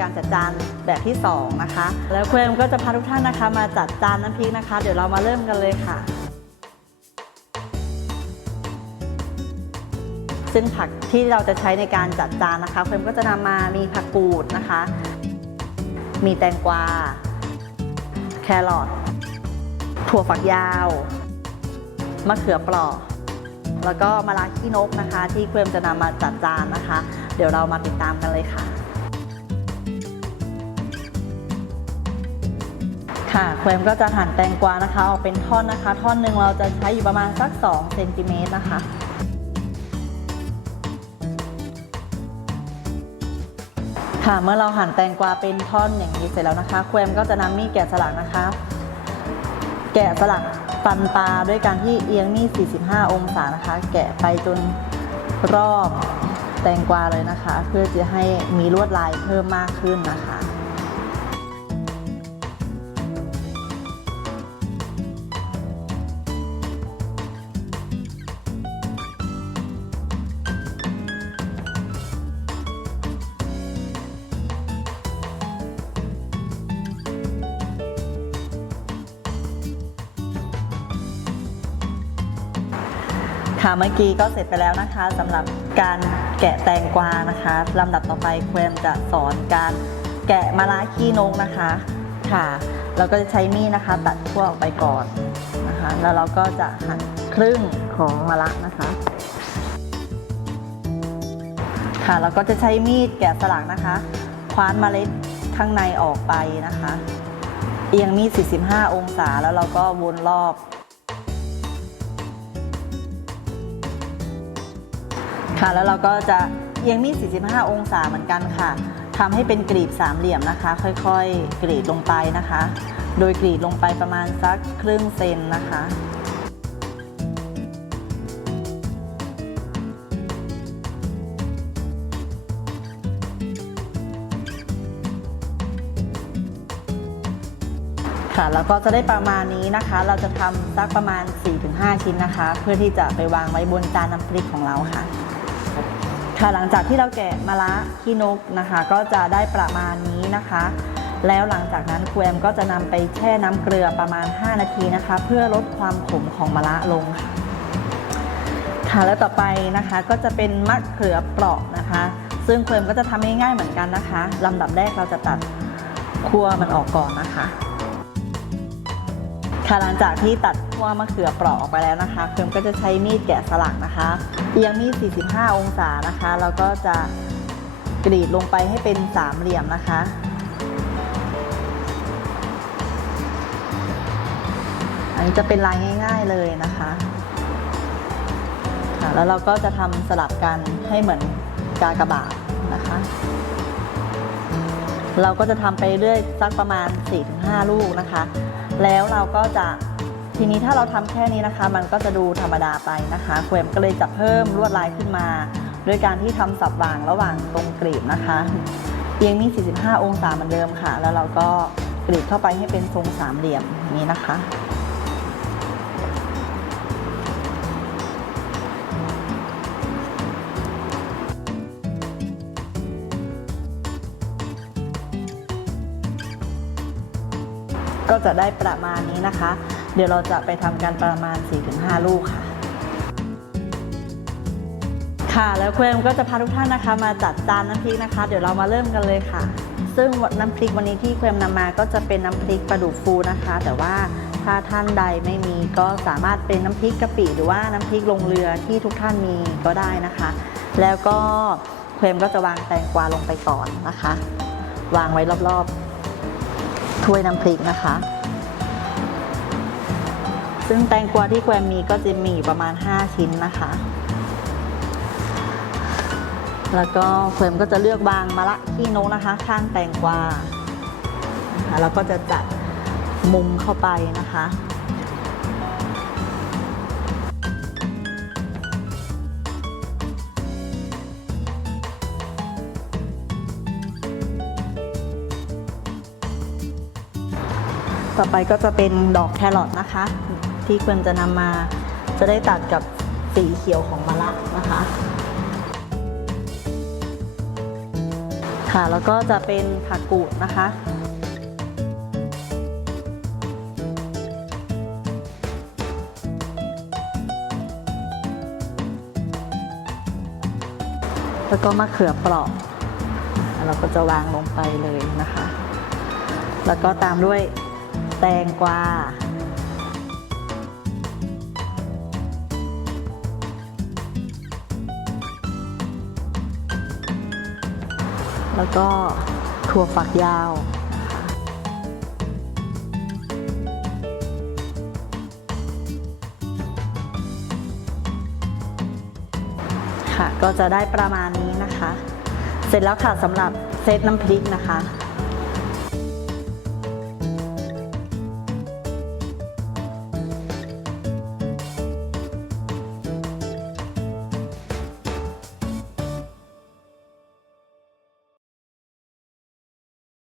การจัดจานแบบที่ 2 นะคะ แล้วเคมก็จะพาทุกท่านนะคะ มาจัดจานน้ำพริกนะคะ เดี๋ยวเรามาเริ่มกันเลยค่ะ ซึ่งผักที่เราจะใช้ในการจัดจานนะคะเคมก็จะนำมามีผักกูดนะคะ มีแตงกวา แครอทถั่วฝักยาว มะเขือเปราะแล้วก็มะระขี้นกนะคะ ที่เคมจะนำมาจัดจานนะคะ เดี๋ยวเรามาติดตามกันเลยค่ะ ค่ะเคมก็จะหั่นแตงกวานะคะออกเป็นท่อนนะคะ ท่อนหนึ่งเราจะใช้อยู่ประมาณสัก2เซนติเมตรนะคะค่ะเมื่อเราหั่นแตงกวาเป็นท่อนอย่างนี้เสร็จแล้วนะคะแควมก็จะนำมีดแกะสลักนะคะ แกะสลักฟันปลาด้วยการที่เอียงมีด 45 องศานะคะ แกะไปจนรอบแตงกวาเลยนะคะ เพื่อจะให้มีลวดลายเพิ่มมากขึ้นนะคะ ค่ะเมื่อกี้ก็เสร็จไปแล้วนะคะสำหรับการแกะแตงกวานะคะลำดับต่อไปเควมจะสอนการแกะมะระขี้นกนะคะค่ะ เราก็จะใช้มีดนะคะ ตัดขั้วออกไปก่อนนะคะ แล้วเราก็จะหั่นครึ่งของมะระนะคะ ค่ะเราก็จะใช้มีดแกะสลักนะคะคว้านเมล็ดข้างในออกไปนะคะ เอียงมีด 45 องศาแล้วเราก็วนรอบ ค่ะ แล้วเราก็จะเอียงมีด 45 องศาเหมือนกันค่ะทำให้เป็นกรีบสามเหลี่ยมนะคะ ค่อยๆ กรีดลงไปนะคะ โดยกรีดลงไปประมาณสักครึ่งเซนนะคะค่ะแล้วก็จะได้ประมาณนี้นะคะ เราจะทำสักประมาณ 4-5 ชิ้นนะคะ เพื่อที่จะไปวางไว้บนจานน้ำพริกของเราค่ะ ค่ะหลังจากที่เราแกะมะระขี้นกนะคะ ก็จะได้ประมาณนี้นะคะ แล้วหลังจากนั้นครูแอมก็จะนำไปแช่น้ำเกลือประมาณ 5 นาทีนะคะ เพื่อลดความขมของมะระลงค่ะค่ะแล้วต่อไปนะคะก็จะเป็นมะเขือเปราะนะคะ ซึ่งครูแอมก็จะทำง่ายๆเหมือนกันนะคะลำดับแรกเราจะตัดคั่วมันออกก่อนนะคะ ค่ะหลังจากที่ตัดขั้วมะเขือเปราะออกไปแล้วนะคะเพิ่มก็จะใช้มีดแกะสลักนะคะเอียงมีด 45 องศานะคะแล้วก็จะกรีดลงไปให้เป็นสามเหลี่ยมนะคะอันนี้จะเป็นลายง่าย ๆเลยนะคะค่ะแล้วเราก็จะทำสลับกันให้เหมือนกากระบาทนะคะ เราก็จะทำไปเรื่อยสักประมาณ 4-5 ลูกนะคะ แล้วเราก็จะทีนี้ถ้าเราทำแค่นี้นะคะ มันก็จะดูธรรมดาไปนะคะเควมก็เลยจะเพิ่มลวดลายขึ้นมาด้วยการที่ทำสับวางระหว่างตรงกรีบนะคะเอียงมี45 องศาเหมือนเดิมค่ะ แล้วเราก็กรีดเข้าไปให้เป็นทรงสามเหลี่ยมนี้นะคะ ก็จะได้ประมาณนี้นะคะ เดี๋ยวเราจะไปทำกันประมาณ 4-5 ลูกค่ะ ค่ะแล้วเคมก็จะพาทุกท่านนะคะ มาจัดจานน้ำพริกนะคะ เดี๋ยวเรามาเริ่มกันเลยค่ะ ซึ่งน้ำพริกวันนี้ที่เคมนำมาก็จะเป็นน้ำพริกปลาดุกฟูนะคะ แต่ว่าถ้าท่านใดไม่มีก็สามารถเป็นน้ำพริกกะปิหรือว่าน้ำพริกลงเรือที่ทุกท่านมีก็ได้นะคะ แล้วก็เคมก็จะวางแตงกวาลงไปก่อนนะคะ วางไว้รอบๆ ถ้วยน้ำพริกนะคะ ซึ่งแตงกวาที่แควมีก็จะมีอยู่ประมาณ 5 ชิ้นนะคะ แล้วก็แควมก็จะเลือกบางมะละขี้นกนะคะ ข้างแตงกวานะคะแล้วก็จะจัดมุมเข้าไปนะคะ ต่อไปก็จะเป็นดอกแครอทนะคะ ที่ควรจะนำมาจะได้ตัดกับสีเขียวของมะระนะคะ ค่ะแล้วก็จะเป็นผักกูดนะคะแล้วก็มะเขือเปราะเราก็จะวางลงไปเลยนะคะ แล้วก็ตามด้วย แตงกวาแล้วก็ถั่วฝักยาว ค่ะก็จะได้ประมาณนี้นะคะ เสร็จแล้วค่ะสำหรับเซตน้ำพริกนะคะ